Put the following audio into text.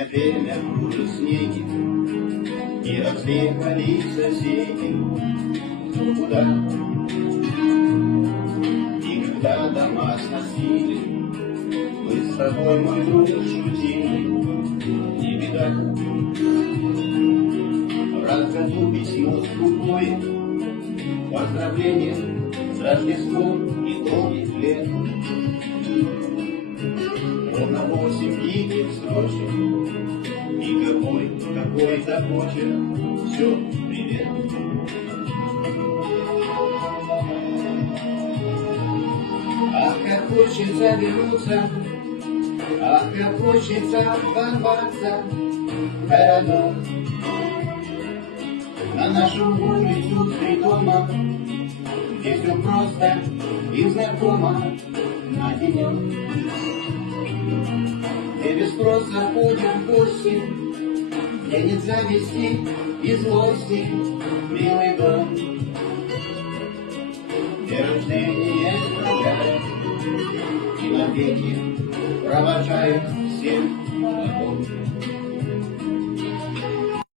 летнее время кружит снеги, и разъехались соседи кто куда. И когда дома сносили, мы с тобой, мой друг, шутили, не беда. Раз в году письмо скупое, поздравления с Рождеством и долгих лет. Ровно 8 диких строчек, и какой-то почерк. Все, привет. Ах, как хочется вернуться, ах, как хочется ворваться в городок, на нашу улицу с притоном, где все просто и знакомо на денек, где без спроса ходят в гости, где нет зависти и злости, милый дом, где рождение слагают и навеки провожают всех потом.